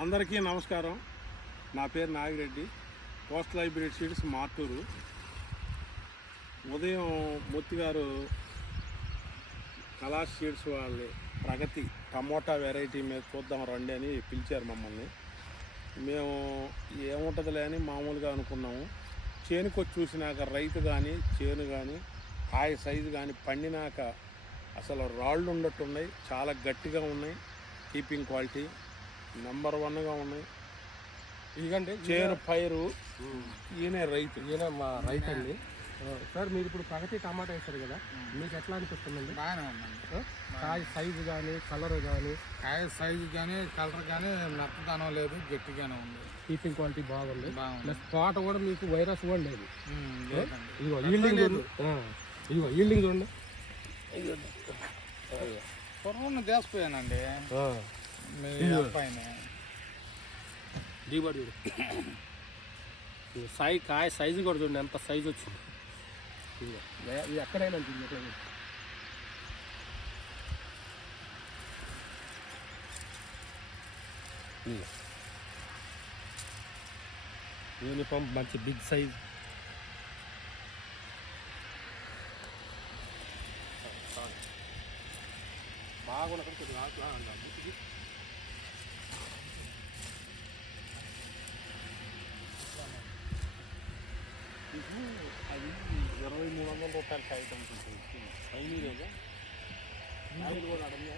అందరికీ నమస్కారం. నా పేరు Nagireddy, coastal hybrid seeds Martur. ఉదయం మూర్తి గారు కలాష్ సీడ్స్ వాళ్ళు ప్రగతి టమోటా వెరైటీ మీద చూద్దాం రండి అని పిలిచారు మమ్మల్ని. మేము ఏముంటుందిలే అని మామూలుగా అనుకున్నాము. చేనుకు వచ్చి చూసినాక రైతు కానీ చేను కానీ కాయ సైజు కానీ పండినాక అసలు రాళ్ళు ఉన్నట్టున్నాయి, చాలా గట్టిగా ఉన్నాయి, కీపింగ్ క్వాలిటీ నెంబర్ 1గా ఉన్నాయి. ఇదిగండి చేను పైరు. ఈయన రైతు, ఈయన మా రైతు అండి. సార్ మీరు ఇప్పుడు ప్రగతి టమాటా వేస్తారు కదా, మీకు ఎట్లా అనిపిస్తుందండి? బాగానే ఉందండి. కాయ సైజు కానీ కలర్ కానీ కాయ సైజు కానీ కలర్ కానీ మెత్తదనం లేదు, గట్టిగానే ఉంది. కీపింగ్ క్వాలిటీ బాగుంది. బాగుంది. ప్లస్ తోట కూడా మీకు వైరస్ కూడా లేదు. లేదండి. ఇదిగో ఈల్డింగ్ చూడండి, ఇదిగో ఈల్డింగ్ చూడండి. పొరవన్న దేసిపోయానండి మీ అబ్బాయిని. దిగుబడి చూడు, కాయ సైజు కూడా చూడండి ఎంత సైజు వచ్చింది. ఇది ఎక్కడైనా యూనిఫామ్ మంచి బిగ్ సైజ్. బాగున్నా కొద్దిగా అది 2300 రూపాయల కాగితం ఉంటుంది. అయినీరేగా కూడా అడగా